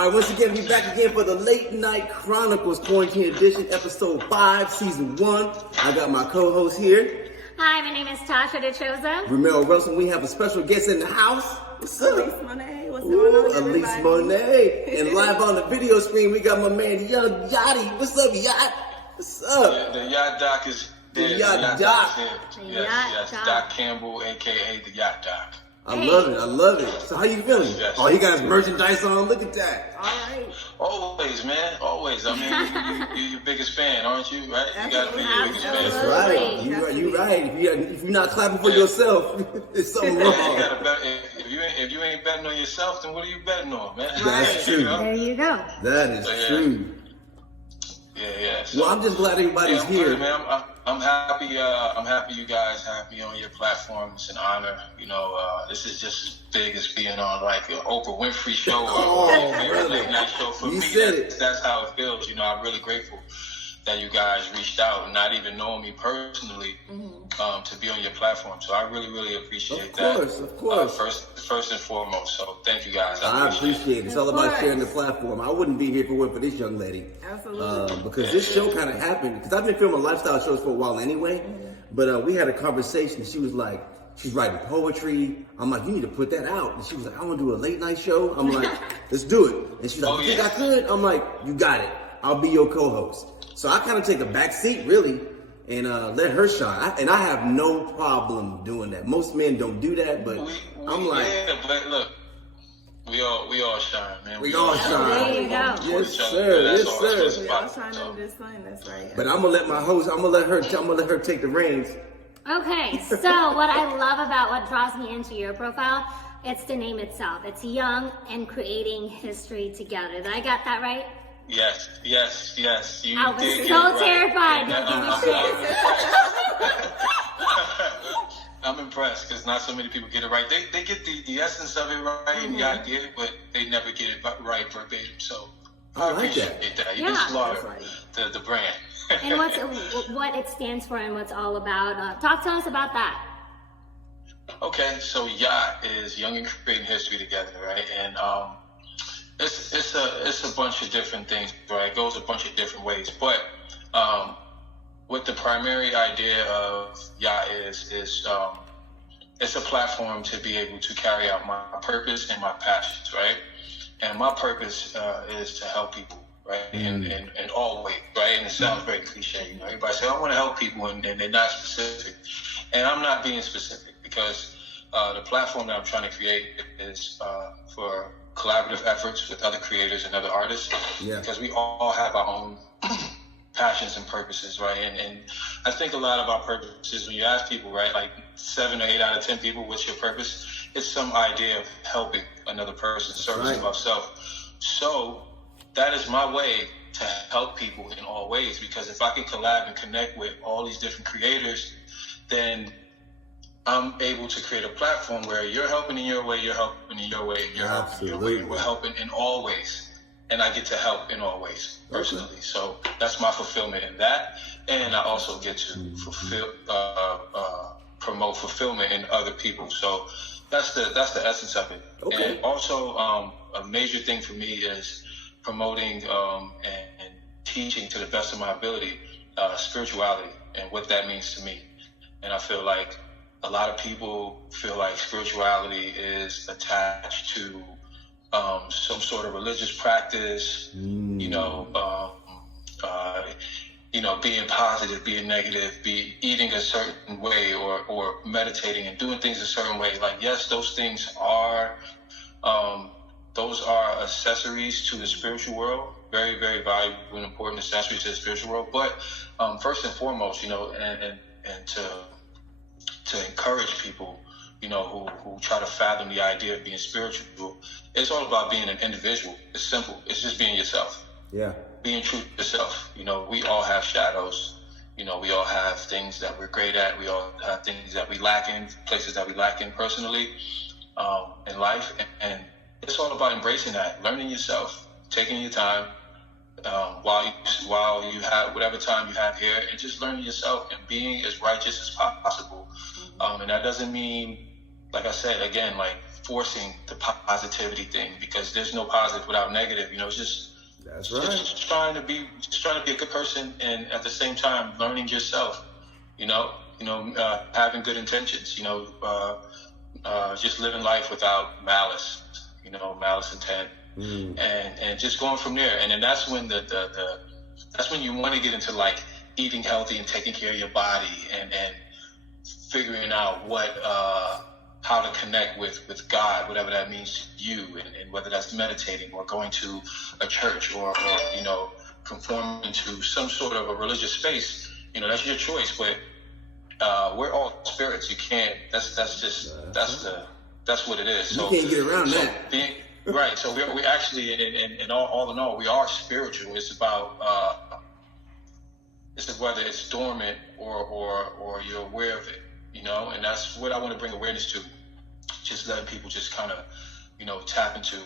All right, once again, we back again for the Late Night Chronicles Quarantine Edition, Episode 5, Season 1. I got my co-host here. Hi, my name is Tasha DeChosa. Romero Russell. We have a special guest in the house. What's up? Elise Monet. What's going on, everybody? Elise Monet. And live on the video screen, we got my man, Young Yachty. What's up, Yacht? What's up? Yeah, the Yacht Doc is there. The Yacht Doc. Yes, Doc Campbell, a.k.a. the Yacht Doc. I love it. So how you feeling? Yes. Oh, he got his merchandise on. Look at that. All right. Always, man. Always. I mean, you're your biggest fan, aren't you? Right? You gotta be your biggest fan. That's right. You're right. If you're not clapping for yourself, it's something wrong. You gotta bet, if you ain't betting on yourself, then what are you betting on, man? That's true. There you go. That is true. Yeah. So, Well, I'm just glad everybody's I'm here. good, man. I'm happy. I'm happy you guys have me on your platform. It's an honor. You know, this is just as big as being on like an Oprah Winfrey show or a late night show. For You me, said it. That's how it feels. You know, I'm really grateful that you guys reached out and not even knowing me personally to be on your platform. So I really appreciate that. Of course. First and foremost. So thank you guys. I appreciate it. It's all about sharing the platform. I wouldn't be here if it weren't for this young lady. Absolutely. Because this show kind of happened. Because I've been filming lifestyle shows for a while anyway. But we had a conversation. She was like, she's writing poetry. I'm like, you need to put that out. And she was like, I want to do a late night show. I'm like, let's do it. And she's like, you think I could? I'm like, you got it. I'll be your co-host. So I kind of take a back seat, really, and let her shine. And I have no problem doing that. Most men don't do that, but I'm like... Yeah, but look, we all shine, man. We all shine. There you go. Yes, sir. Yes, sir. We all shine under this sun. That's right. But I'm gonna let my host. I'm gonna let her take the reins. Okay, so what I love about what draws me into your profile, it's the name itself. It's young and creating history together. Did I get that right? Yes. You I was did so get it terrified. I'm impressed because not so many people get it right. They get the essence of it right and the idea, but they never get it right verbatim. So I like appreciate that. You Yeah, didn't slaughter the brand. And what it stands for and what's all about. Talk to us about that. Okay, so Yacht is Young and Creating History Together, right? And it's a bunch of different things, right? It goes a bunch of different ways, but what the primary idea of Yacht is it's a platform to be able to carry out my purpose and my passions, right? And my purpose is to help people, right? In all ways, right? And it sounds very cliche. You know, everybody say, I want to help people, and they're not specific. And I'm not being specific because the platform that I'm trying to create is for collaborative efforts with other creators and other artists, because we all have our own passions and purposes, right? And I think a lot of our purposes, when you ask people, right, like 7 or 8 out of 10 people, what's your purpose? It's some idea of helping another person, service of self. So that is my way to help people in all ways, because if I can collab and connect with all these different creators, then I'm able to create a platform where you're helping in your way, you're helping in your way, you're helping in your way, we're helping in all ways. And I get to help in all ways, personally. So that's my fulfillment in that. And I also get to promote fulfillment in other people. So that's the essence of it. Okay. And also a major thing for me is promoting and teaching to the best of my ability spirituality and what that means to me. And I feel like a lot of people feel like spirituality is attached to some sort of religious practice, being positive, being negative, eating a certain way or meditating and doing things a certain way. Like, yes, those things are accessories to the spiritual world, very, very valuable and important accessories to the spiritual world. But first and foremost, and to encourage people, who try to fathom the idea of being spiritual, it's all about being an individual. It's simple. It's just being yourself. Yeah. Being true to yourself. We all have shadows. We all have things that we're great at. We all have things that we lack in, places that we lack in personally, in life. And it's all about embracing that, learning yourself, taking your time, while you have whatever time you have here, and just learning yourself and being as righteous as possible. And that doesn't mean, like I said, again, like forcing the positivity thing, because there's no positive without negative. You know, it's just That's right. just trying to be a good person, and at the same time learning yourself. Having good intentions. Just living life without malice. Malice intent, and just going from there. And then that's when that's when you want to get into like eating healthy and taking care of your body, and figuring out how to connect with God, whatever that means to you, and whether that's meditating or going to a church or conforming to some sort of a religious space. That's your choice, but we're all spirits. You can't. That's what it is. So you can't get around that. Right. So we actually, and all in all, we are spiritual. It's about whether it's dormant or you're aware of it. And that's what I want to bring awareness to. Just letting people just kind of, tap into,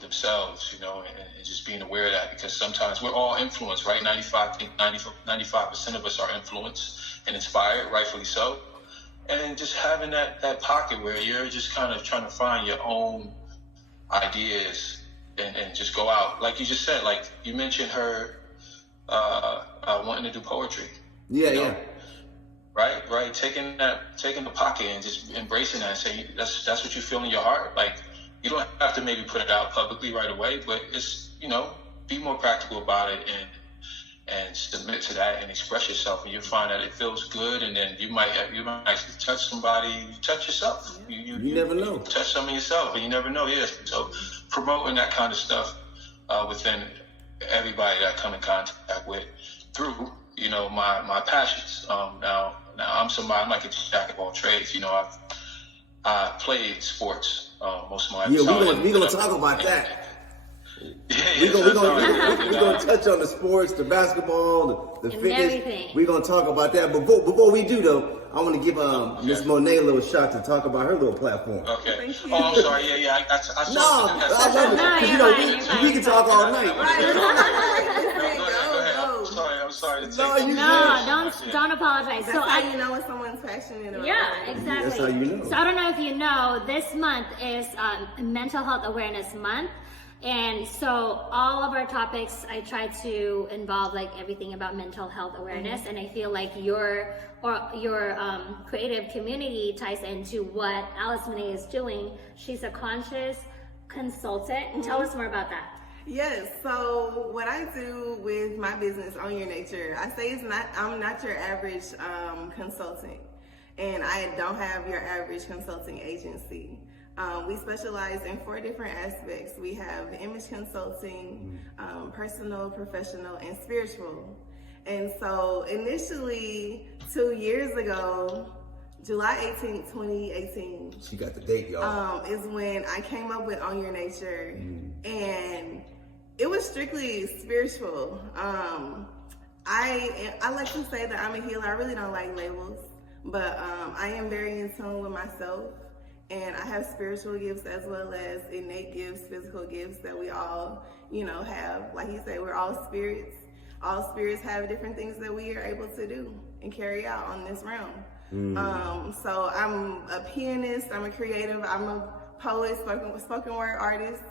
themselves, and just being aware of that, because sometimes we're all influenced, right? 95% of us are influenced and inspired, rightfully so. And just having that pocket where you're just kind of trying to find your own ideas and just go out. Like you just said, like you mentioned her wanting to do poetry. Yeah. Right. Taking the pocket and just embracing that and saying that's what you feel in your heart. Like, you don't have to maybe put it out publicly right away, but it's, be more practical about it and submit to that and express yourself, and you'll find that it feels good. And then you might actually touch somebody, touch yourself. You never know. You touch something yourself, and you never know. Yeah. So promoting that kind of stuff within everybody that I come in contact with through, my passions. Now I'm like a jack of all trades. I played sports most of my life. Yeah, we're gonna talk about that. We're gonna touch on the sports, the basketball, the fitness. Everything. We're gonna talk about that. But before we do though, I want to give Miss Monet a little shot to talk about her little platform. Okay. Thank you. Oh, I'm sorry. Yeah. I saw that. We can talk all night. I'm sorry. Don't apologize. That's how you know when someone's passionate about it. Exactly. That's how you know. So I don't know if you know, this month is Mental Health Awareness Month. And so all of our topics, I try to involve like everything about mental health awareness. And I feel like your creative community ties into what Alice Monet is doing. She's a conscious consultant. Tell us more about that. Yes, so what I do with my business, Own Your Nature, I say I'm not your average consultant, and I don't have your average consulting agency. We specialize in 4 different aspects. We have image consulting, personal, professional, and spiritual. And so initially, 2 years ago, July 18th, 2018. She got the date, y'all. Is when I came up with Own Your Nature, and it was strictly spiritual. I like to say that I'm a healer. I really don't like labels, but I am very in tune with myself, and I have spiritual gifts as well as innate gifts, physical gifts that we all, have. Like you say, we're all spirits. All spirits have different things that we are able to do and carry out on this realm. So I'm a pianist, I'm a creative, I'm a poet, spoken word artist,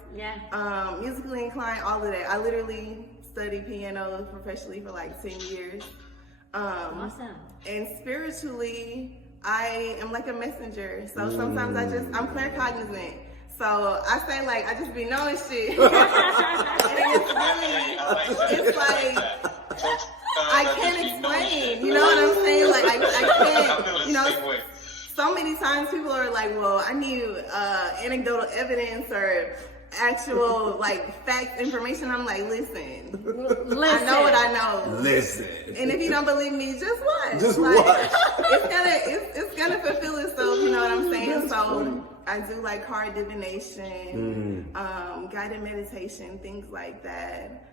musically inclined, all of that. I literally studied piano professionally for like 10 years. Awesome. And spiritually, I am like a messenger. So sometimes I'm claircognizant. So I say like, I just be knowing shit. And it's like, I can't explain, you know what I'm saying? Like I can't, so many times people are like, well, I need anecdotal evidence or actual like fact information. I'm like, listen, I know what I know. Listen. And if you don't believe me, just watch. Just like, watch. It's gonna fulfill itself, you know what I'm saying? That's funny. I do like card divination, guided meditation, things like that.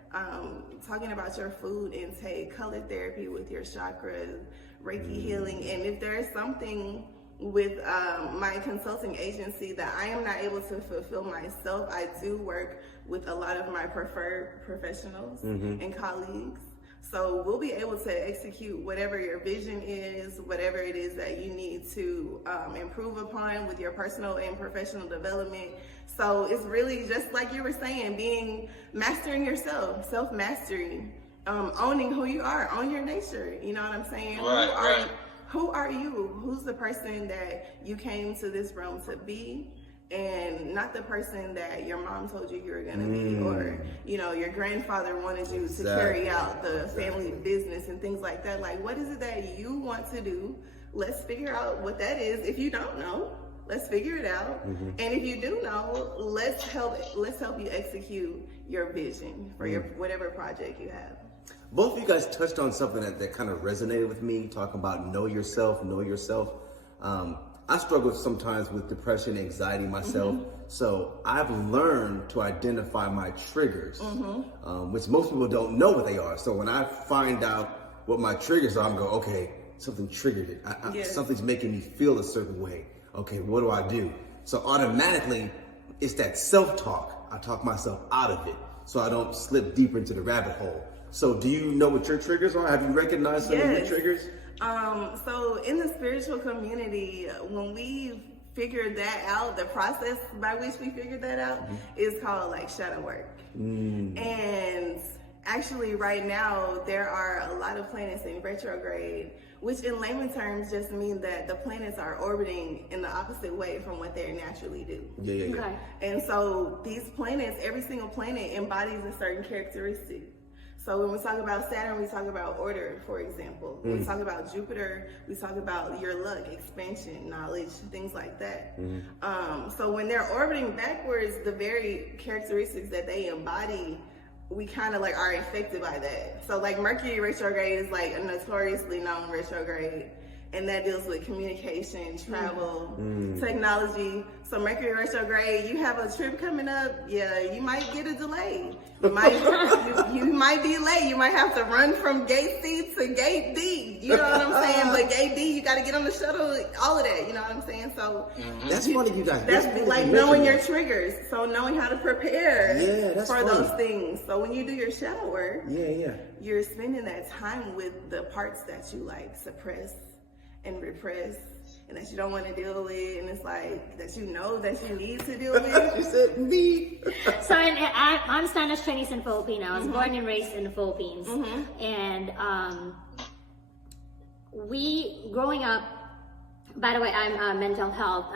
Talking about your food intake, color therapy with your chakras, Reiki healing. And if there is something with my consulting agency that I am not able to fulfill myself, I do work with a lot of my preferred professionals and colleagues. So we'll be able to execute whatever your vision is, whatever it is that you need to improve upon with your personal and professional development. So it's really just like you were saying, mastering yourself, self-mastery, owning who you are, own your nature. You know what I'm saying? Right. Who are you? Who's the person that you came to this realm to be? And not the person that your mom told you were going to be, or, you know, your grandfather wanted you to carry out the family business and things like that. Like, what is it that you want to do? Let's figure out what that is. If you don't know, let's figure it out. And if you do know, let's help you execute your vision for your whatever project you have. Both of you guys touched on something that kind of resonated with me, talking about know yourself. I struggle sometimes with depression, anxiety myself. So I've learned to identify my triggers, which most people don't know what they are. So when I find out what my triggers are, I'm going, okay, something triggered it. Something's making me feel a certain way. Okay, what do I do? So automatically, it's that self-talk. I talk myself out of it so I don't slip deeper into the rabbit hole. So do you know what your triggers are? Have you recognized some of your triggers? So in the spiritual community, when we figured that out, the process by which we figured that out is called like shadow work. And actually right now there are a lot of planets in retrograde, which in layman terms just mean that the planets are orbiting in the opposite way from what they naturally do. Okay. And so these planets, every single planet embodies a certain characteristic. So when we talk about Saturn, we talk about order, for example. When we talk about Jupiter, we talk about your luck, expansion, knowledge, things like that. So when they're orbiting backwards, the very characteristics that they embody, we kind of like are affected by that. So like Mercury retrograde is like a notoriously known retrograde, and that deals with communication, travel, technology. So Mercury retrograde, you have a trip coming up, you might get a delay. You might be late. You might have to run from gate C to gate D. You know what I'm saying? But gate D, you got to get on the shuttle, all of that. You know what I'm saying? So that's funny, you guys. That's like knowing your triggers. So knowing how to prepare for those things. So when you do your shadow work, you're spending that time with the parts that you like suppress and repress, and that you don't want to deal with, and it's like that you know that you need to deal with. You said me. So I'm Spanish, Chinese, and Filipino. I was born and raised in the Philippines, and we growing up. By the way, I'm a mental health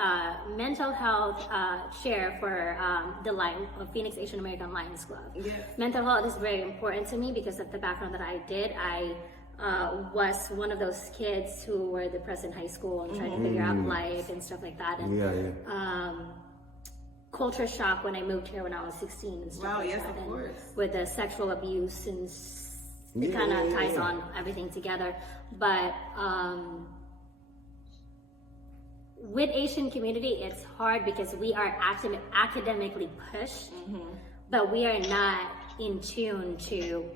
chair for the Phoenix Asian American Lions Club. Mental health is very important to me because of the background that I did. I was one of those kids who were depressed in high school and trying to figure out life and stuff like that. And culture shock when I moved here when I was 16 and stuff like that. Of course. With the sexual abuse, and it kind of ties on everything together. But with Asian community, it's hard because we are academically pushed, but we are not in tune to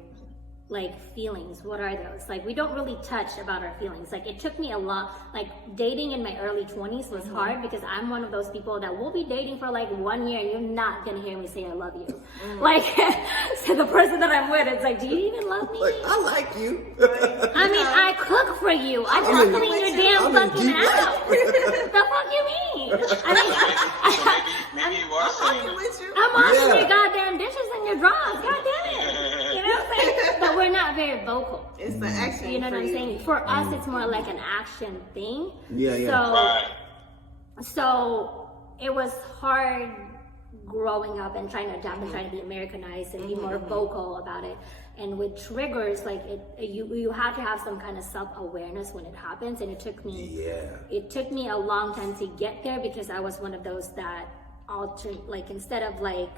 like feelings. What are those? Like we don't really touch about our feelings. Like it took me a lot, like dating in my early 20s was hard because I'm one of those people that will be dating for like 1 year and you're not gonna hear me say I love you. Like so the person that I'm with, it's like, do you even love me? Like, I like you. I mean, I cook for you. I can clean your damn fucking house. The fuck you mean? I mean, maybe you are saying I'm washing your goddamn dishes and your drawers. God damn it. You know what I'm saying? But we're not very vocal. It's the action. You know what I'm saying? For us, it's more like an action thing. So it was hard growing up and trying to adapt and trying to be Americanized and be more vocal about it. And with triggers, like you have to have some kind of self-awareness when it happens. And it took me a long time to get there because I was one of those that like instead of like,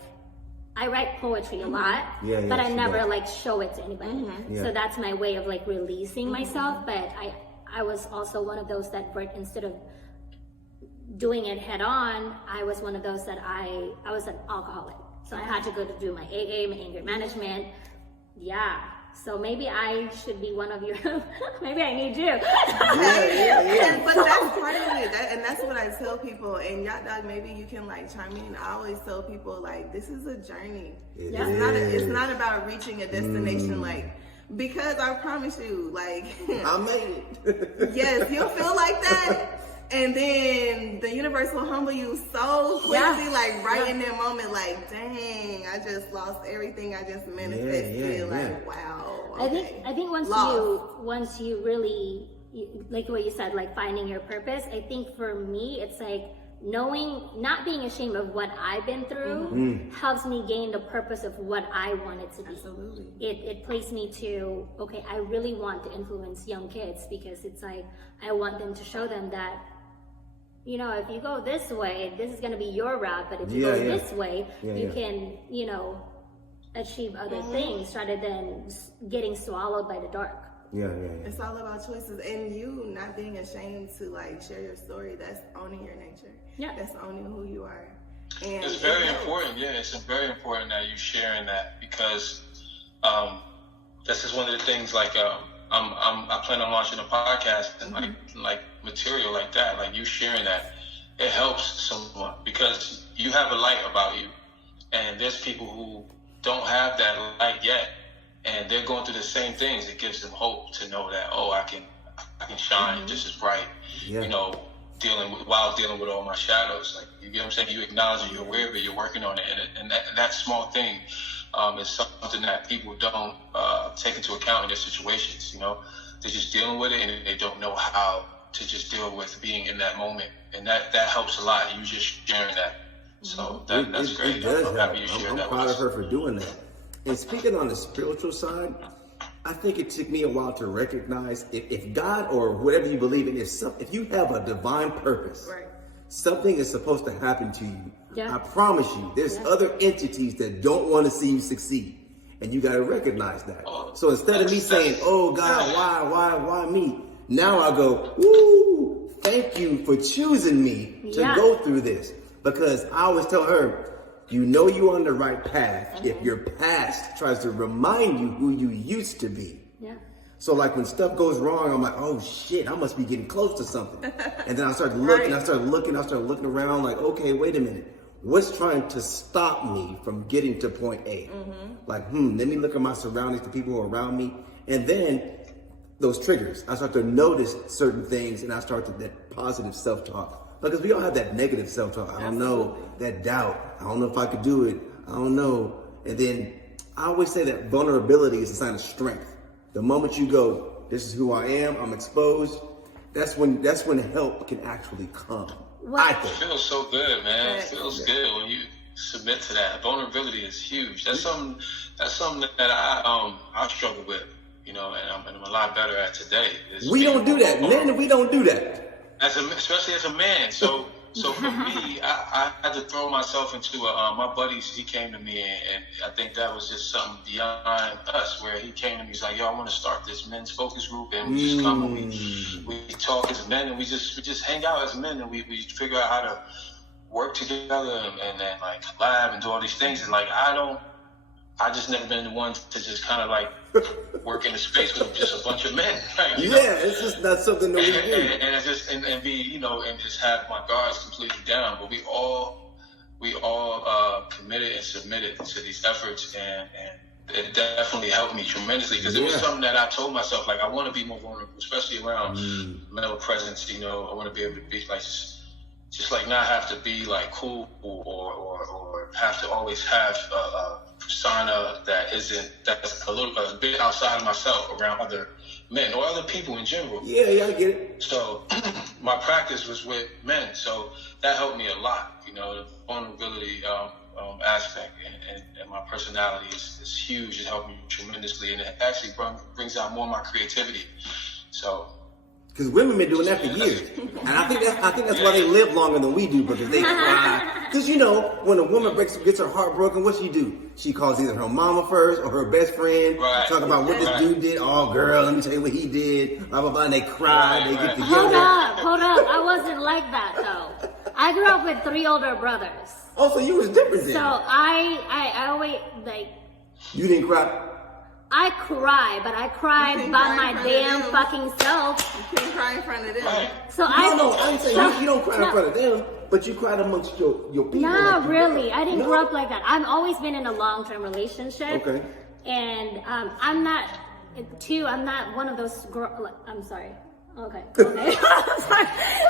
I write poetry a lot, but I never like show it to anybody. So that's my way of like releasing myself. But I was also one of those that instead of doing it head on, I was one of those that I was an alcoholic. So I had to go to do my AA, my anger management. So maybe I should be one of your, maybe I need you. But that's part of it, and that's what I tell people. And Yacht Dog, maybe you can like chime in. I always tell people like, this is a journey. It's not about reaching a destination like Because I promise you, like, I made it. yes, you'll feel like that. And then the universe will humble you so quickly, like right in that moment, like, dang, I just lost everything I just manifested. Like, wow. Okay. I think once you really, like what you said, like finding your purpose, I think for me, it's like knowing, not being ashamed of what I've been through helps me gain the purpose of what I want it to be. Absolutely. It plays me to, okay, I really want to influence young kids, because it's like, I want them to show them that, you know, if you go this way, this is going to be your route, but if you go this way, you can, you know, achieve other things rather than getting swallowed by the dark. It's all about choices, and you not being ashamed to like share your story. That's owning your nature. That's owning who you are. And it's very important. Yeah, it's very important that you sharing that, because this is one of the things. Like I plan on launching a podcast, and like material like that, like you sharing that, it helps someone, because you have a light about you, and there's people who don't have that light yet, and they're going through the same things. It gives them hope to know that, oh, I can shine just as bright, you know, while dealing with all my shadows. Like, you get what I'm saying? You acknowledge it, you're aware of it, you're working on it, and that small thing is something that people don't take into account in their situations. You know, they're just dealing with it, and they don't know how to just deal with being in that moment, and that helps a lot. You just sharing that, so that's great. It does I'm happy you shared that. I'm proud of her for doing that. And speaking on the spiritual side, I think it took me a while to recognize if God or whatever you believe in, if you have a divine purpose, something is supposed to happen to you. I promise you, there's other entities that don't want to see you succeed, and you got to recognize that. So instead of me saying, "Oh God, why me?" Now I go, "Ooh, thank you for choosing me to go through this." Because I always tell her, you know you're on the right path if your past tries to remind you who you used to be. So like when stuff goes wrong, I'm like, oh shit, I must be getting close to something. And then I started looking, I started looking around like, okay, wait a minute. What's trying to stop me from getting to point A? Like, let me look at my surroundings, the people who are around me. And then those triggers, I start to notice certain things, and I start to that positive self-talk. Because we all have that negative self-talk. I don't know, that doubt. I don't know if I could do it. I don't know. And then I always say that vulnerability is a sign of strength. The moment you go, this is who I am, I'm exposed, that's when help can actually come. I think. It feels so good, man. It feels good when you submit to that. Vulnerability is huge. That's something that I struggle with, you know, and I'm a lot better at today. We don't do that. Men, we don't do that. Especially as a man. So for me, I had to throw myself into my buddies. He came to me, and I think that was just something beyond us, where he came to me. He's like, "Yo, I want to start this men's focus group, and we just come and we talk as men, and we just hang out as men, and we figure out how to work together and then like collab and do all these things." And like I just never been the one to just kind of like work in a space with just a bunch of men. Right, you know? It's just not something that we do. And it's just and be, you know, and just have my guards completely down. But we all committed and submitted to these efforts, and it definitely helped me tremendously, because it was something that I told myself, like, I want to be more vulnerable, especially around male presence. You know, I want to be able to be like just like not have to be like cool or have to always have a persona that's a bit outside of myself around other men or other people in general. Yeah, I get it. So my practice was with men, so that helped me a lot. You know, the vulnerability aspect and my personality is huge. It helped me tremendously, and it actually brings out more of my creativity. So. Because women been doing that for years, and I think that's why they live longer than we do, because they cry. Because you know, when a woman gets her heart broken, what she do? She calls either her mama first or her best friend, talk about what this dude did. Oh, girl, let me tell you what he did. Blah blah blah. And they cry. They get together. Hold up. I wasn't like that though. I grew up with 3 older brothers. Oh, so you was different then. So I always like. You didn't cry. I cry, but I cried by my damn fucking self. You can't cry in front of them. So I'm saying you don't cry in front of them, but you cried amongst your people. Not really. I didn't grow up like that. I've always been in a long-term relationship. Okay. And I'm not two, I'm not one of those I'm sorry. Okay. I'm sorry.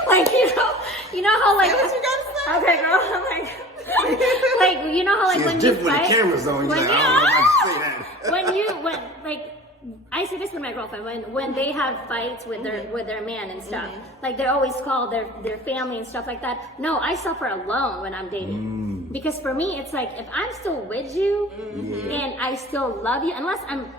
Like, you know how like, what you gotta say? okay, girl, I'm like, you know how like See, when it's you different when fight, the camera's on. You're when like, I don't know if I can say that. when like I say this with my girlfriend when they have fights with their man and stuff, like they're always called their family and stuff like that. No, I suffer alone when I'm dating because for me it's like if I'm still with you and I still love you,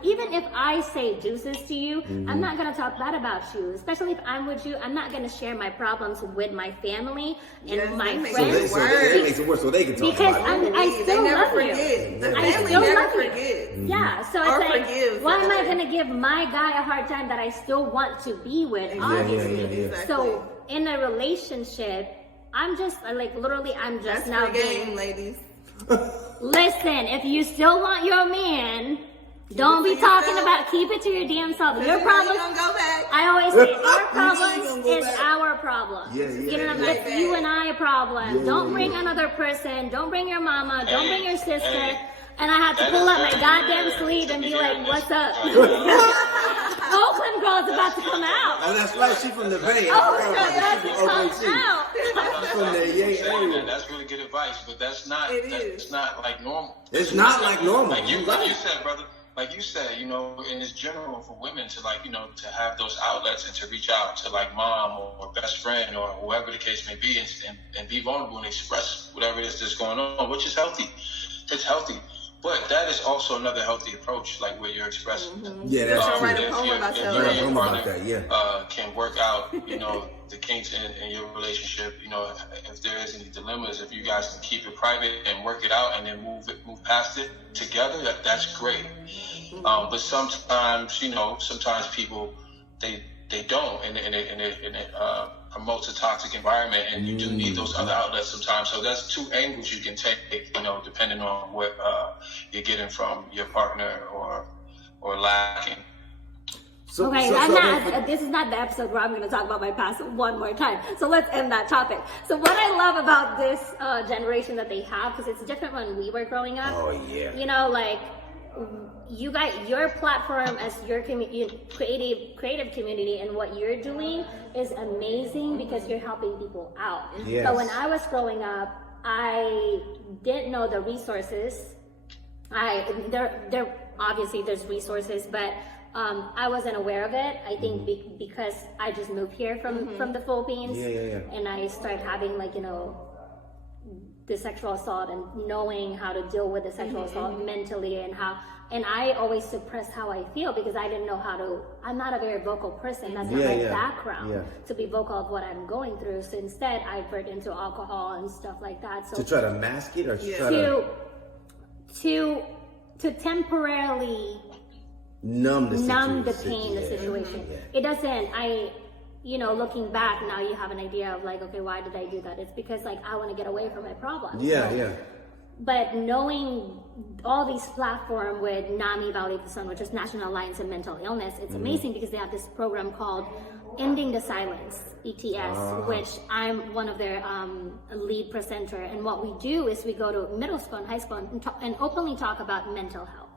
even if I say deuces to you, I'm not gonna talk bad about you. Especially if I'm with you, I'm not gonna share my problems with my family and my friends. So that makes it worse, so they can talk Because about it. I still love you. The I family still never love you. forgets. Yeah, so Or it's like, forgives, why am I rather. gonna give my guy a hard time that I still want to be with? Obviously. Exactly. So in a relationship, I'm just like literally, I'm just That's now the game, being. ladies. Listen, if you still want your man, don't be to talking yourself. about keep it to your damn self. Your You problem. gonna go back. I always say our gonna problems go is back. our problem. Yeah, You know what I mean? yeah. It's you and I problem. Yeah, Don't yeah, bring yeah. another person. Don't bring your mama. Don't bring your sister. Hey. And I have to That pull is up my very goddamn rare sleeve to and be be like, hearing "What's this. up?" Oakland girl's about to come out. Oh, that's right. She's from the Bay. Oh, I she's forgot about about that. to She's from come out. OKC. From the Yay Saying area. that, that's really good advice, but that's not like normal. It's not like normal. Like you Right. said, brother. Like you said, and it's general for women to to have those outlets and to reach out to like mom or best friend or whoever the case may be and be vulnerable and express whatever it is that's going on, which is healthy. It's healthy. But that is also another healthy approach, like where you're expressing. Yeah, that's Don't true. write a poem about your Write a life. poem about that, yeah. Can work out, the kinks in your relationship. If there is any dilemmas, if you guys can keep it private and work it out, and then move past it together, that's great. But sometimes, sometimes people they don't, and it promotes a toxic environment, and you do need those other outlets sometimes. So that's two angles you can take, depending on what you're getting from your partner or lacking. This is not the episode where I'm going to talk about my past one more time. So let's end that topic. So what I love about this generation that they have, because it's different when we were growing up. Oh, yeah. Like you guys, your platform as your creative community and what you're doing is amazing because you're helping people out. Yes. But when I was growing up, I didn't know the resources. There obviously there's resources, but I wasn't aware of it. I think because I just moved here from the Philippines, and I started having the sexual assault and knowing how to deal with the sexual assault mentally and I always suppress how I feel because I didn't know I'm not a very vocal person. That's not my background to be vocal of what I'm going through. So instead I turned into alcohol and stuff like that. So to try to mask it or to temporarily numb the pain, the situation. It doesn't, looking back now you have an idea of like, okay, why did I do that? It's because I want to get away from my problems. But knowing all these platforms with NAMI Valley of the Sun, which is National Alliance of Mental Illness, it's amazing because they have this program called Ending the Silence, ETS, which I'm one of their lead presenter. And what we do is we go to middle school and high school and openly talk about mental health.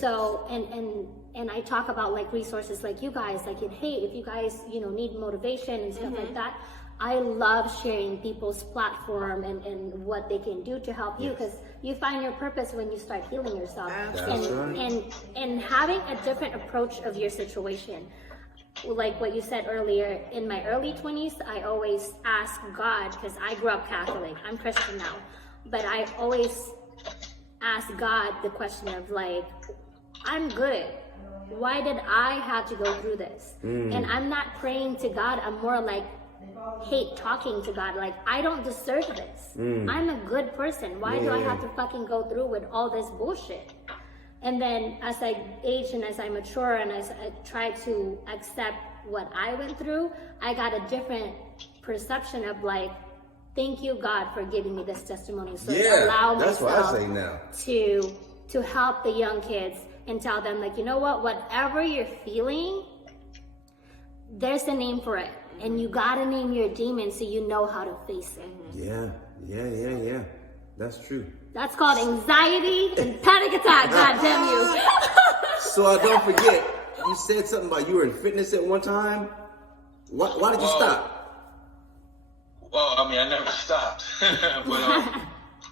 So, and I talk about resources like you guys, hey, if you guys, need motivation and stuff like that, I love sharing people's platform and what they can do to help you because you find your purpose when you start healing yourself and having a different approach of your situation. Like what you said earlier, in my early 20s, I always ask God, because I grew up Catholic, I'm Christian now, but I always ask God the question of I'm good. Why did I have to go through this? And I'm not praying to God, I'm more hate talking to God, I don't deserve this. I'm a good person. Why do I have to fucking go through with all this bullshit? And then as I age and as I mature and as I try to accept what I went through, I got a different perception of thank you God for giving me this testimony. So allow that's myself what I say now. to help the young kids and tell them you know what, whatever you're feeling, there's a name for it. And you gotta name your demon so you know how to face it. Yeah. That's true. That's called anxiety and panic attack, God damn you. So don't forget, you said something about you were in fitness at one time. Why did you stop? Well, I mean, I never stopped. But,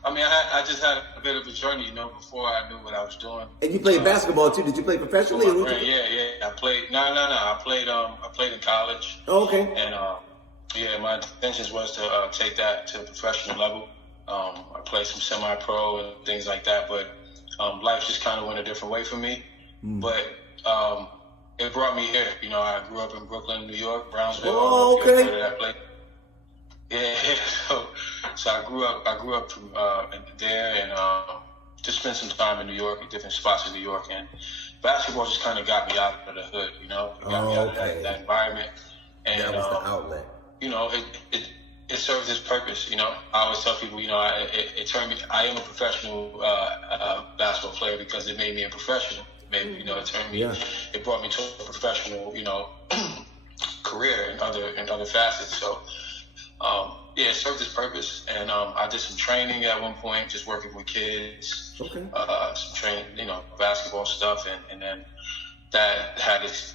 I mean, I just had a bit of a journey, before I knew what I was doing. And you played basketball too. Did you play professionally? Yeah. I played. No. I played in college. Oh, okay. And my intentions was to take that to a professional level. I played some semi-pro and things like that, but life just kind of went a different way for me. But it brought me here. I grew up in Brooklyn, New York, Brownsville. Oh, okay. That place. Yeah. So I grew up from there, and just spent some time in New York, in different spots in New York, and basketball just kind of got me out of the hood. It got me out of that environment, and that was the outlet. It served its purpose. I always tell people, it turned me. I am a professional basketball player because it made me a professional. It turned me. Yeah. It brought me to a professional, career in other facets. So. It served its purpose, and I did some training at one point, just working with kids. Okay. Some training, basketball stuff, and then that had its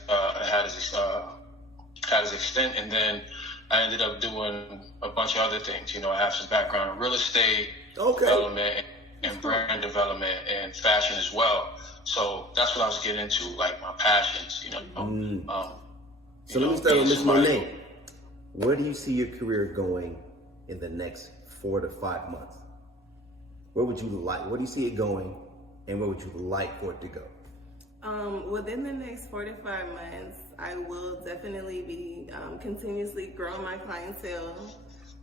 extent, and then I ended up doing a bunch of other things. I have some background in real estate development and brand development and fashion as well. So that's what I was getting into, like my passions. So let me start with Ms. Monet. Where do you see your career going in the next 4 to 5 months? Where would you like? Where do you see it going, and where would you like for it to go? Within the next 4 to 5 months, I will definitely be continuously growing my clientele.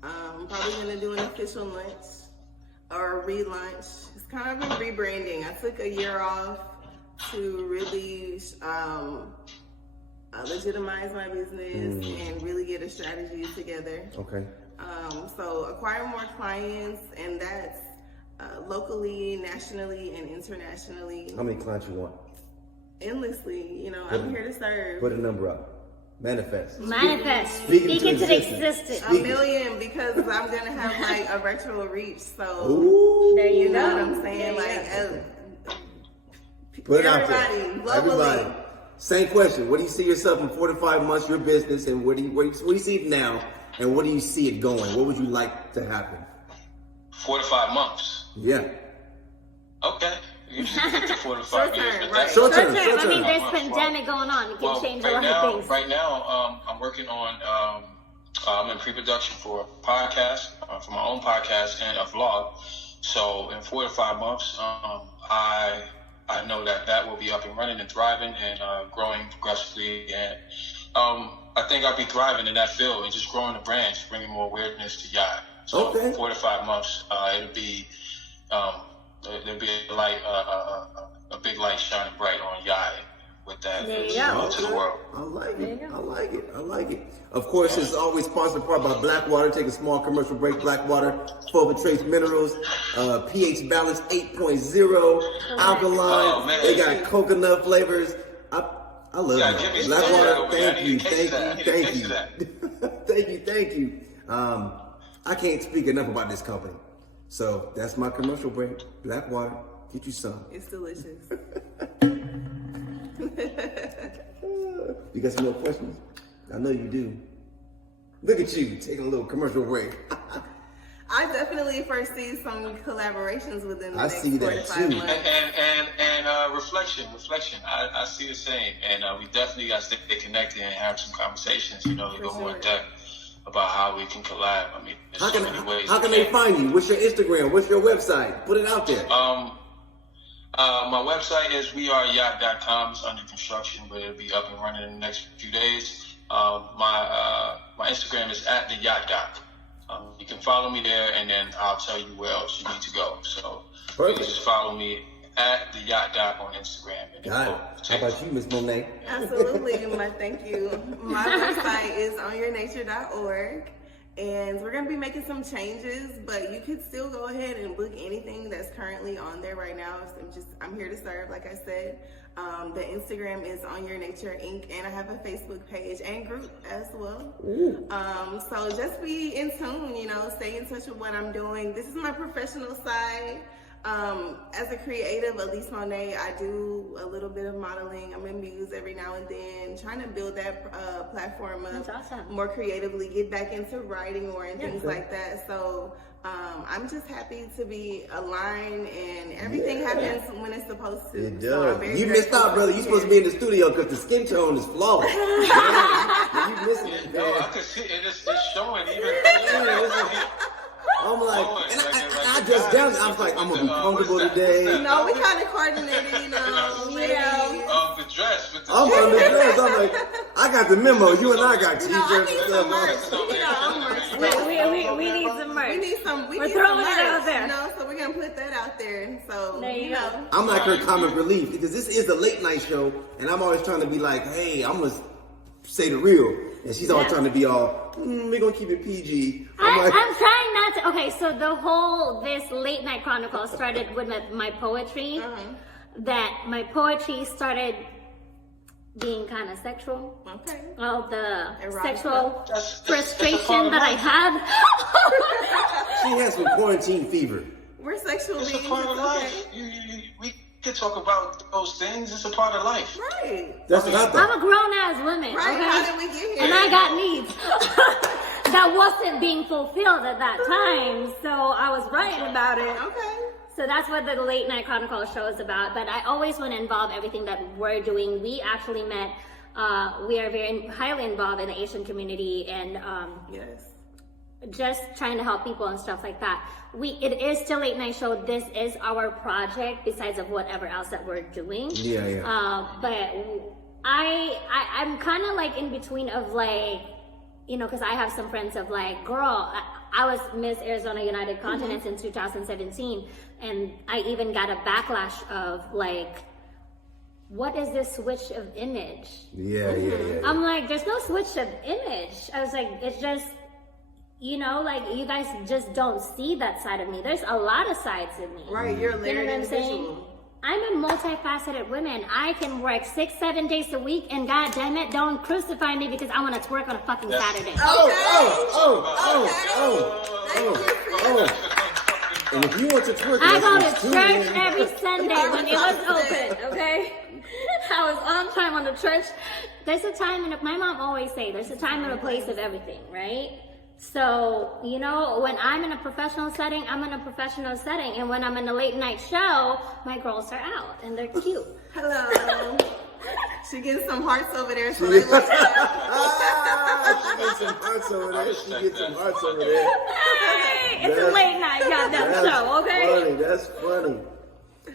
Probably going to do an official lunch or a relaunch. It's kind of a rebranding. I took a year off to really legitimize my business and really get a strategy together. Okay. So acquire more clients, and that's locally, nationally, and internationally. How many clients you want? Endlessly. I'm here to serve. Put a number up. Manifest. Speak into the existence. A million, because I'm gonna have like a virtual reach. So Ooh. There you know go. what I'm saying? Put it out there. Everybody, globally. Everybody. Same question. What do you see yourself in 4 to 5 months, your business, and where do you see it now, and where do you see it going? What would you like to happen? 4 to 5 months. Yeah. Okay. You just get to 4 to 5 years. Term, But right. that's Short term. I mean, there's pandemic going on. It can change a lot of things. Right now, I'm working on. I'm in pre-production for a podcast, for my own podcast and a vlog. So in 4 to 5 months, I know that will be up and running and thriving and growing progressively. And I think I'll be thriving in that field and just growing the brand, just bringing more awareness to Yacht. So 4 to 5 months, it'll be there'll be a light, a big light shining bright on Yacht with that to the world. I like it. Of course, it's always sponsored part by Blackwater. Take a small commercial break. Blackwater, full of trace minerals, pH balance 8.0, alkaline. Oh, man. They got coconut flavors. I love it. Blackwater, thank you. I can't speak enough about this company. So that's my commercial break. Blackwater, get you some. It's delicious. You got some more questions? I know you do. Look at you, taking a little commercial break. I definitely foresee some collaborations within the next 4 to 5 too. months. And reflection. I see the same. And we definitely got to stay connected and have some conversations, to go more in depth about how we can collab. I mean, there's so many ways. How can they find you? What's your Instagram? What's your website? Put it out there. My website is weareyacht.com. It's under construction, but it'll be up and running in the next few days. My Instagram is @theyachtdoc. You can follow me there, and then I'll tell you where else you need to go. So you can just follow me @theyachtdoc on Instagram. Got it. How about you, Miss Monet? Absolutely. Thank you. My website is onyournature.org. And we're going to be making some changes, but you can still go ahead and book anything that's currently on there right now. So I'm here to serve, like I said. The Instagram is On Your Nature Inc. And I have a Facebook page and group as well. So just be in tune, stay in touch with what I'm doing. This is my professional side. As a creative, Elise Monet, I do a little bit of modeling. I'm in muse every now and then, trying to build that platform up. That's awesome. More creatively, get back into writing more and things like that. So I'm just happy to be aligned, and everything happens when it's supposed to. It So I'm does. very You missed grateful out, brother. You're supposed to be in the studio because the skin tone is flawless. You missing it, No, man. I could see it. It's showing even. I'm like, and I dressed down. I was like, I'm gonna be comfortable today. No, we kind of coordinated, you know. The dress. With the I'm on the dress. I'm like, I got the memo. You and I got No, I t-shirts need and some stuff. merch. You know, I'm merch. We need some merch. We need some. We're throwing it out there. You know, so we're gonna put that out there. So There you go. I'm like her comic relief because this is the late night show, and I'm always trying to be like, hey, I'm gonna say the real, and she's always trying to be all, we're gonna keep it PG. I'm trying not to. Okay, so this late night Chronicles started with my poetry. That my poetry started being kind of sexual. Okay. All the Erotic. sexual That's frustration that I had. She has some quarantine fever. We're sexual It's a beings. part of It's life. We can talk about those things. It's a part of life. Right. That's what I I'm thought. a grown ass woman. Right. Okay? How did we get here? And I got needs that wasn't being fulfilled at that time. So I was writing about it. Okay. So that's what the Late Night Chronicles show is about. But I always want to involve everything that we're doing. We actually met, we are very highly involved in the Asian community and Yes. just trying to help people and stuff like that. It is still Late Night Show. This is our project besides of whatever else that we're doing. But I'm kind of like in between of like, you know, because I have some friends of like, girl, I was Miss Arizona United Continents in 2017, and I even got a backlash of like, what is this switch of image? Yeah. I'm like, there's no switch of image. I was like, it's just, you know, like you guys just don't see that side of me. There's a lot of sides of me. Right. You're a You know layered what I'm saying? individual. I'm a multifaceted woman. I can work 6-7 days a week, and God damn it, don't crucify me because I want to twerk on a fucking Saturday. And if you want to twerk, I go let's to do church it. every Sunday when it was open, okay? I was on time on the church. There's a time and my mom always say there's a time and a place of everything, right? So, you know, when I'm in a professional setting, I'm in a professional setting. And when I'm in a late night show, my girls are out and they're cute. Hello. She getting some hearts over there. So they like She gets some hearts over there. She gets some hearts over there. Hey, it's a late night goddamn show, okay? Funny. That's funny.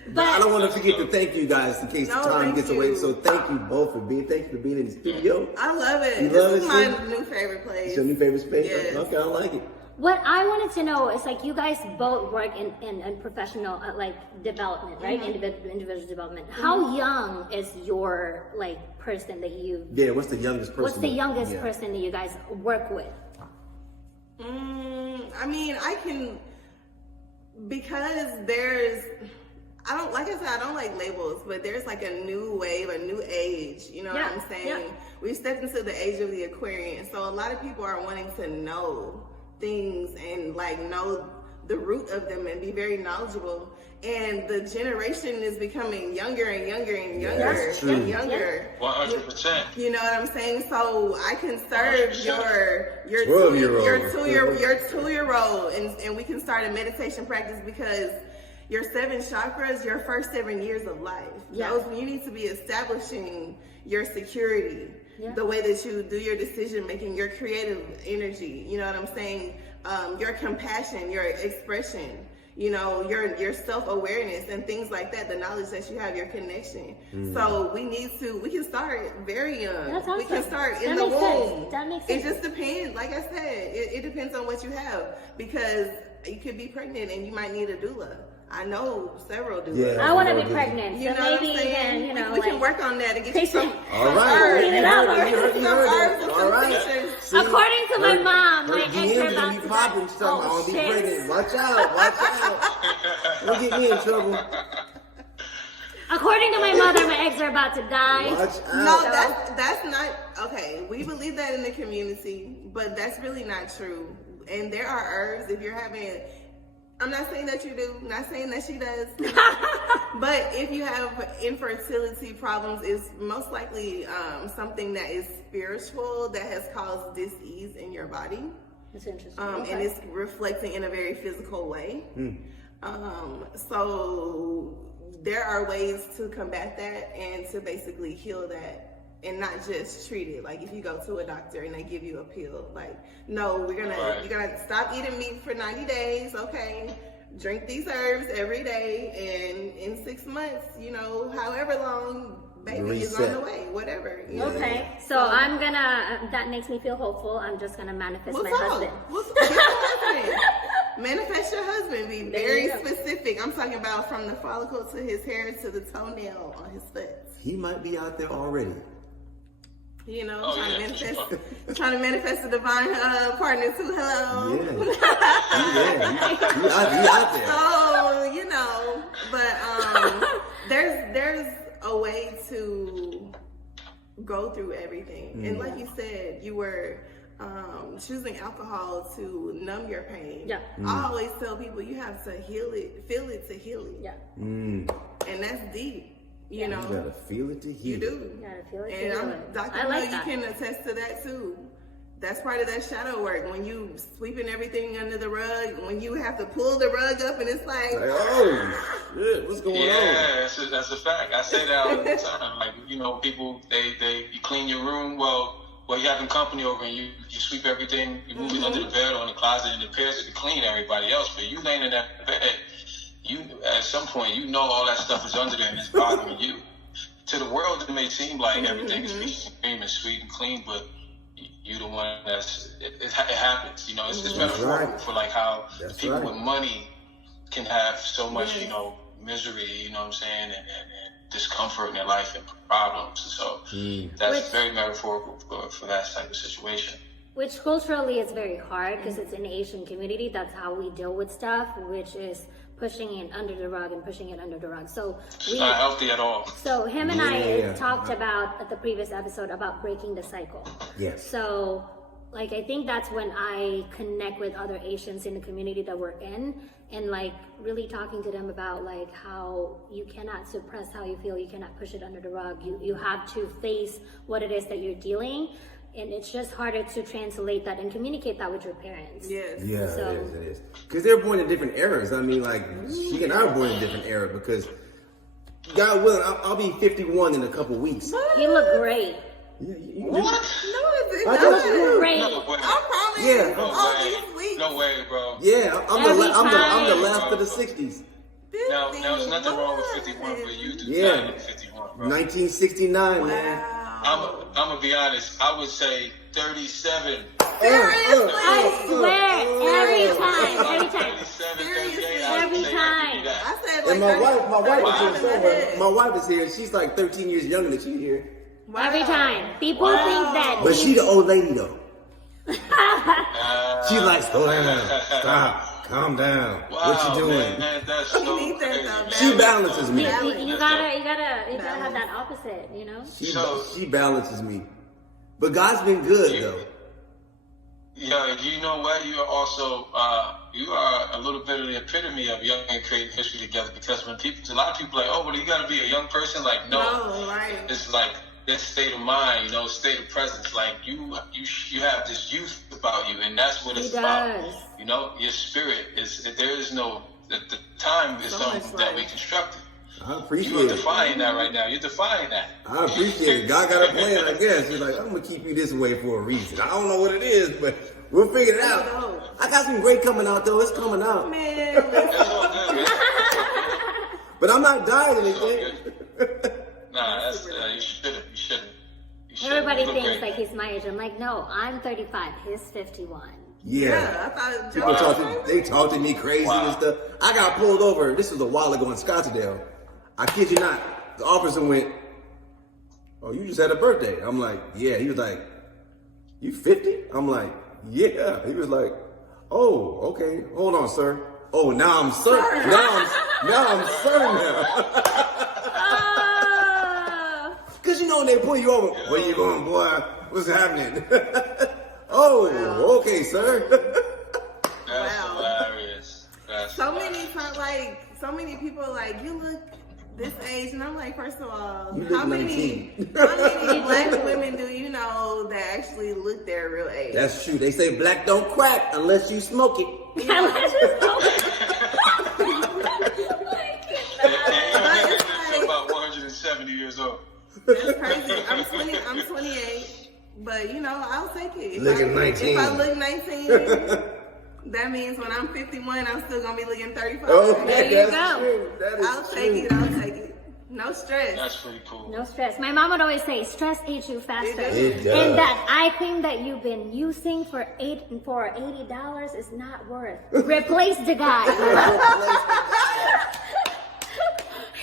But I don't want to forget to thank you guys in case the time thank gets you. away. So thank you both for being. Thank you for being in the studio. I love it. You This love is it, my too? new favorite place. It's your new favorite space? Yes. Okay, I like it. what I wanted to know is like you guys both work in professional like development, right? Individual development. How young is your like person that you? Yeah, what's the youngest person? What's the youngest Yeah. person that you guys work with? I mean, I can, because there's, I don't, like I said, I don't like labels, but there's like a new wave, a new age, you know what I'm saying? Yeah. We've stepped into the age of the Aquarian, so a lot of people are wanting to know things and like know the root of them and be very knowledgeable. And the generation is becoming younger and younger and younger That's true. and younger. 100%. You know what I'm saying? So I can serve 100%. your 12-year-old. your 2-year-old, and we can start a meditation practice because your 7 chakras, your first 7 years of life. Yeah. Those you need to be establishing your security, the way that you do your decision making, your creative energy. You know what I'm saying? Your compassion, your expression. You know, your self-awareness and things like that, the knowledge that you have, your connection. So we can start very young. That's awesome. We can start in That the makes sense. womb. That makes It sense. just depends. Like I said, it depends on what you have, because you could be pregnant and you might need a doula. I know several doulas. Yeah. I want to be pregnant, You so know what maybe I'm saying? then, you know, we can like, work on that and get take you some some- All right. Clean it up. You heard some it. herbs and All some right. tinctures. See? According to my mom, my Her ex DMs are gonna be popping. She's talking about, I want to be shit. pregnant. Watch out. Watch out. Don't get me in trouble. According to my mother, my eggs are about to die. Watch out. No, that's not okay. We believe that in the community, but that's really not true. And there are herbs if you're having I'm not saying that you do, not saying that she does. But if you have infertility problems, it's most likely something that is spiritual that has caused dis-ease in your body. That's interesting. And it's reflecting in a very physical way. So there are ways to combat that and to basically heal that. And not just treat it. Like if you go to a doctor and they give you a pill, like, no, you're gonna stop eating meat for 90 days, okay? Drink these herbs every day, and in 6 months, you know, however long, baby is on the way, whatever. You know? Okay, so I'm gonna, that makes me feel hopeful. I'm just gonna manifest my husband. Get your husband. Manifest your husband. Be very specific. I'm talking about from the follicle to his hair to the toenail on his foot. He might be out there already. You know, trying to manifest a divine partner too. Hello. Yeah. He out there. So, you know, but there's a way to go through everything. And like you said, you were choosing alcohol to numb your pain. Yeah. I always tell people you have to feel it to heal it. Yeah. And that's deep. You know, you gotta feel it to heal. You do. You gotta feel it. And Dr. Mel, you can attest to that too. That's part of that shadow work. When you sweeping everything under the rug, when you have to pull the rug up, and it's like oh shit, what's going on? Yeah, that's a fact. I say that all the time. Like, you know, people you clean your room. Well, you're having company over, and you sweep everything. You move it under the bed or in the closet, and it appears to clean everybody else. But you laying in that bed. You, at some point, you know all that stuff is under there and it's bothering you. To the world, it may seem like everything is peachy and cream and sweet and clean, but you're the one it happens. You know, it's metaphorical for like how people with money can have so much, you know, misery, you know what I'm saying, and discomfort in their life and problems. So that's very metaphorical for that type of situation. Which culturally is very hard because it's in the Asian community. That's how we deal with stuff, which is pushing it under the rug and pushing it under the rug. So it's not healthy at all. So him and I talked about at the previous episode about breaking the cycle. Yes. So like I think that's when I connect with other Asians in the community that we're in, and like really talking to them about like how you cannot suppress how you feel, you cannot push it under the rug. You have to face what it is that you're dealing. And it's just harder to translate that and communicate that with your parents. Yes. Yeah, so, it is. Because they're born in different eras. I mean, like, she and I are born in different era because, God willing, I'll be 51 in a couple weeks. You look great. Yeah, what? No, it's I thought you were. Great. No way. I promise. No way. No way, bro. Yeah, I'm the last of the 60s. Now, there's nothing wrong with 51, but you do not 51, bro. 1969, man. I'm gonna be honest. I would say 37. Seriously? I swear, every time. 37, 38. Every time. I said like And my wife is here somewhere. My wife is here. She's like 13 years younger than she here. Wow. Every time. People think that. But she the old lady though. She's like, slow down, stop, calm down. Wow, what you doing? Man, that's so You need that, though. She balances me. You gotta have that opposite, you know? She balances me. But God's been good though. Yeah, you know what? You are also you are a little bit of the epitome of young and creating history together. Because when a lot of people are like, oh, well, you got to be a young person. Like, no, right. It's like this state of mind, you know, state of presence. Like you have this youth about you, and that's what it's about. You know, your spirit is. There is no the time is something that we constructed. I appreciate it. You're defying that right now. You're defying that. I appreciate it. God got a plan, I guess. He's like, I'm going to keep you this way for a reason. I don't know what it is, but we'll figure it out. I got some great coming out, though. It's coming out. Man, That's all good, man. But I'm not dying anything. Nah, that's you shouldn't. Everybody thinks like he's my age. I'm like, no, I'm 35. He's 51. Yeah. I thought People they talk to me crazy and stuff. I got pulled over. This was a while ago in Scottsdale. I kid you not. The officer went, oh, you just had a birthday. I'm like, yeah. He was like, you 50? I'm like, yeah. He was like, oh, okay. Hold on, sir. Oh, now I'm sir. Now I'm sir now. Because you know when they pull you over, where you going, boy? What's happening? Oh, okay, sir. That's hilarious. So so many people like, you look this age, and I'm like, first of all, You how look many 19. black women do you know that actually look their real age? That's true. They say black don't crack unless you smoke it. Unless you smoke it. You're about 170 years old. That's crazy. I'm 28, but you know, I'll take it. Looking 19. If I look 19, that means when I'm 51, I'm still gonna be looking 35. Oh, There you that's go. true. That is I'll true. take it. No stress. That's pretty cool. No stress. My mom would always say, stress eats you faster. It does. And that eye cream that you've been using for $80 is not worth. Replace the guy.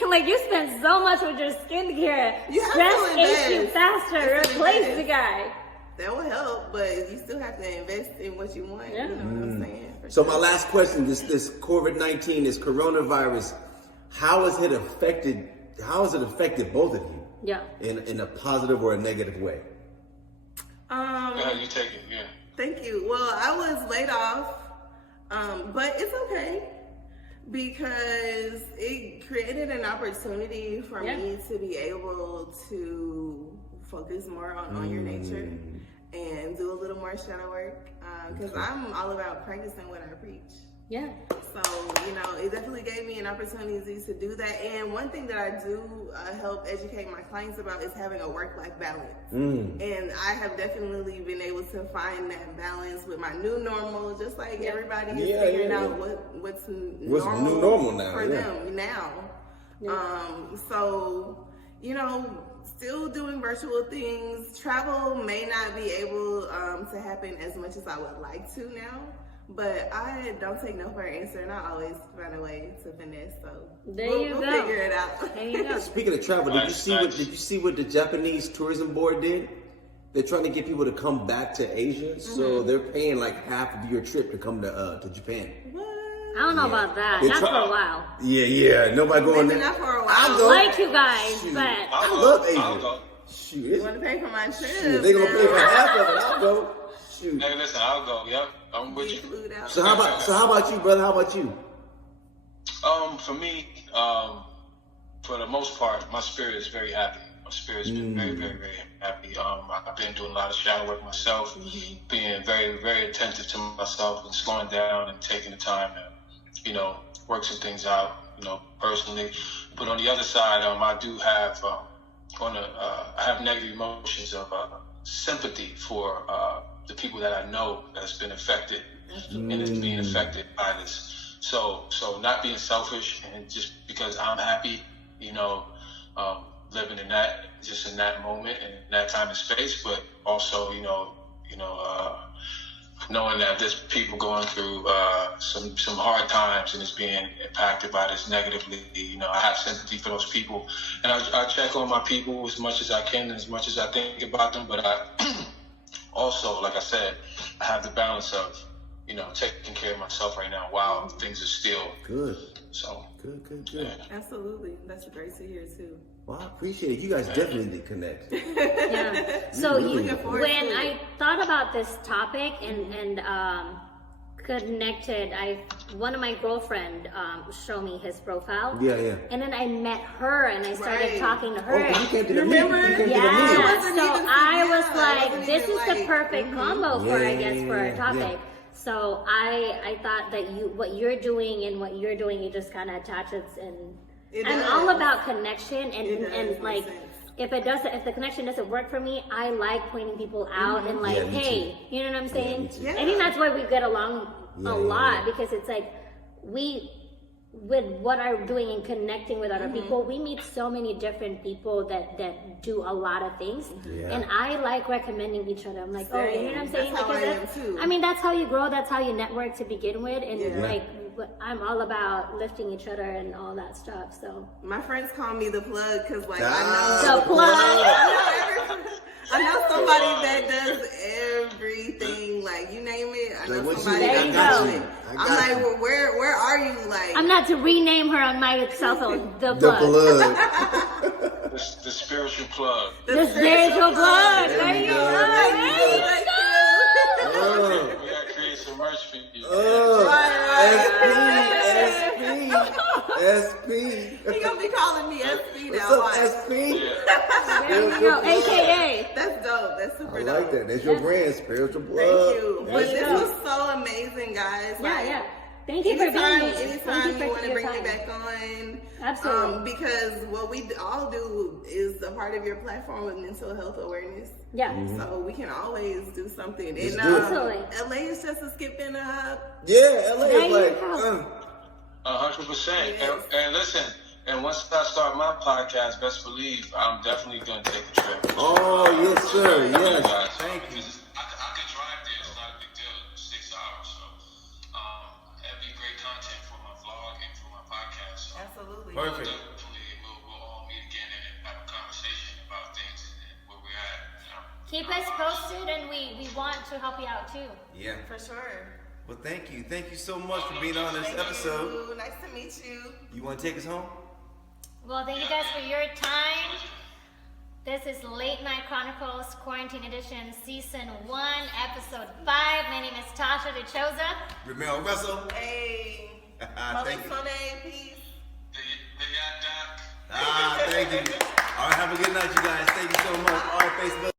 Like, you spend so much with your skincare. You have Stress to eats you invest. faster. It's an Replace invest. the guy. That will help, but you still have to invest in what you want. Yeah. You know what I'm saying? For So sure. my last question: this COVID-19, this coronavirus, how has it affected both of you Yeah. in a positive or a negative way? Go ahead, you take it. Yeah. Thank you. Well, I was laid off, but it's okay because it created an opportunity for me to be able to focus more on your nature and do a little more shadow work because I'm all about practicing what I preach. Yeah. So, you know, it definitely gave me an opportunity to do that. And one thing that I do help educate my clients about is having a work-life balance. And I have definitely been able to find that balance with my new normal, just like everybody is figuring out what's What's new normal now, for yeah. them now. So, you know, still doing virtual things. Travel may not be able to happen as much as I would like to now. But I don't take no for an answer, and I always find a way to finesse. So we'll figure it out. There you go. Speaking of travel, did you see what the Japanese tourism board did? They're trying to get people to come back to Asia, so they're paying like half of your trip to come to Japan. What? I don't know about that. They Not try- for a while. Yeah. Nobody going Maybe there. not for a while. I'll go. Like you guys, Shoot. but I love I'll Asia. go. Shoot, You want to pay for my trip? shoot, they gonna pay for half of it. I'll go. Shoot. Hey, listen, I'll go. Yep, I'm with you. Flued out. So how about you, brother? How about you? For me, for the most part, my spirit is very happy. My spirit's been very, very, very happy. I've been doing a lot of shadow work myself, being very, very attentive to myself and slowing down and taking the time to, you know, work some things out, you know, personally. But on the other side, I do have, I have negative emotions of sympathy for the people that I know that's been affected and is being affected by this. So not being selfish and just because I'm happy, you know, living in that, just in that moment and that time and space, but also, knowing that there's people going through some hard times and is being impacted by this negatively. You know, I have sympathy for those people, and I check on my people as much as I can and as much as I think about them. But I also, like I said, I have the balance of, you know, taking care of myself right now while things are still Good. so. Good. Yeah. Absolutely. That's great to hear, too. Well, I appreciate it. You guys definitely did connect. yeah. So Really you, looking forward when to it. I thought about this topic and connected, one of my girlfriend showed me his profile. Yeah. And then I met her and I started Right. talking to Oh, her. you came to the Remember? meeting. You came to the Yeah, meeting. wasn't so even- I was yeah, it like, wasn't this even is the like- perfect combo for, I guess, for Yeah, a topic. So I thought that what you're doing and what you're doing, it just kind of attaches, and It I'm does. all about connection It does and make like, sense. if the connection doesn't work for me, I like pointing people out and like, Yeah, me hey, you know what I'm saying? me too. Yeah. I think that's why we get along Yeah, a lot, because it's like with what I'm doing and connecting with other people, we meet so many different people that do a lot of things, Yeah. and I like recommending each other. I'm like, oh, you know what I'm Same. saying? That's how I am, Because too. I mean, that's how you grow. That's how you network to begin with, and Yeah. like, I'm all about lifting each other and all that stuff. So My friends call me the plug because, like, Ah, the plug. I know somebody that does everything. Like, you name it, I know Like, what you somebody need, There you that go. does it. I I'm got like, you. well, where are you? Like, I'm not to rename her on my cell phone. The The plug. plug. The spiritual plug. The spiritual plug. There you go. There you go. Thank you. Oh, We gotta create some merch for you. SP. watch. SP. Yeah. There you go, AKA. That's dope. That's super I dope. like that. That's your brand, spiritual blood. Thank you. There But you this go. was so amazing, guys. Yeah, yeah. Thank you for being here. Anytime Thank you for want to your bring me time. back on. Absolutely. Because what we all do is a part of your platform with mental health awareness. Yeah. So we can always do something. Let's And do it. Absolutely. LA is just a skip and a hop. Yeah, LA There is you like, go. 100%. Yes. And listen, and once I start my podcast, best believe I'm definitely going to take a trip. oh, yes, sir. Yes. Thank you. I could drive there. It's not a big deal. 6 hours. So that'd be great content for my vlog and for my podcast. So Absolutely. Perfect. definitely we'll all meet again and have a conversation about things and where we're at. You know? Keep us posted, and we want to help you out too. Yeah. For sure. Well, thank you. Thank you so much for being on this Thank episode. you. Nice to meet you. You want to take us home? Well, thank you guys for your time. This is Late Night Chronicles Quarantine Edition, Season 1, Episode 5. My name is Tasha DeChosa. Ramel Russell. Hey. Thank you. Sunday, peace. The yacht doc. Thank you. All right, have a good night, you guys. Thank you so much. All right, Facebook.